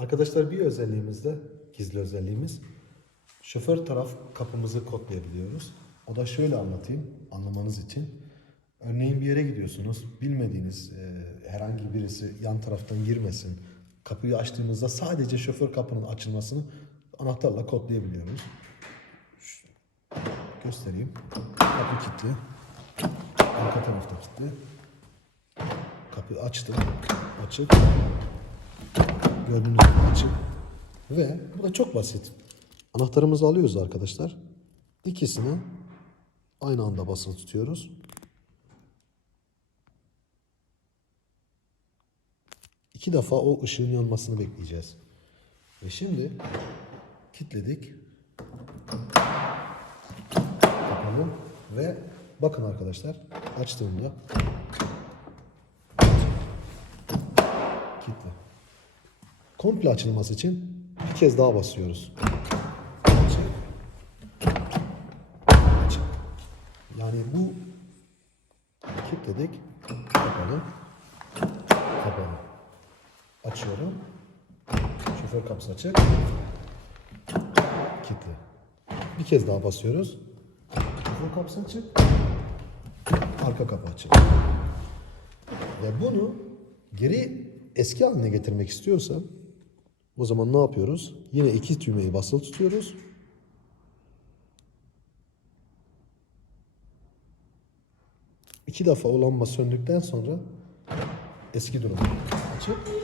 Arkadaşlar bir özelliğimiz de gizli özelliğimiz şoför taraf kapımızı kodlayabiliyoruz. O da şöyle anlatayım anlamanız için. Örneğin bir yere gidiyorsunuz. Bilmediğiniz e, herhangi birisi yan taraftan girmesin. Kapıyı açtığımızda sadece şoför kapının açılmasını anahtarla kodlayabiliyoruz. Göstereyim. Kapı kilitli. Arka tarafta kilitli. Kapıyı açtım. Açık. Gördüğünüz gibi açık. Ve bu da çok basit. Anahtarımızı alıyoruz arkadaşlar. İkisini aynı anda basılı tutuyoruz. İki defa o ışığın yanmasını bekleyeceğiz. Ve şimdi kilitledik. Kapalı. Ve bakın arkadaşlar açtığımda Komple açılması için bir kez daha basıyoruz. Yani bu kilitledik. Kapalı. Kapalı. Açıyorum. Şoför kapısı açık. Kilitli. Bir kez daha basıyoruz. Şoför kapısı açık. Arka kapı açık. Ve bunu geri eski haline getirmek istiyorsam o zaman ne yapıyoruz? Yine iki düğmeyi basılı tutuyoruz. İki defa o lamba söndükten sonra eski duruma açıp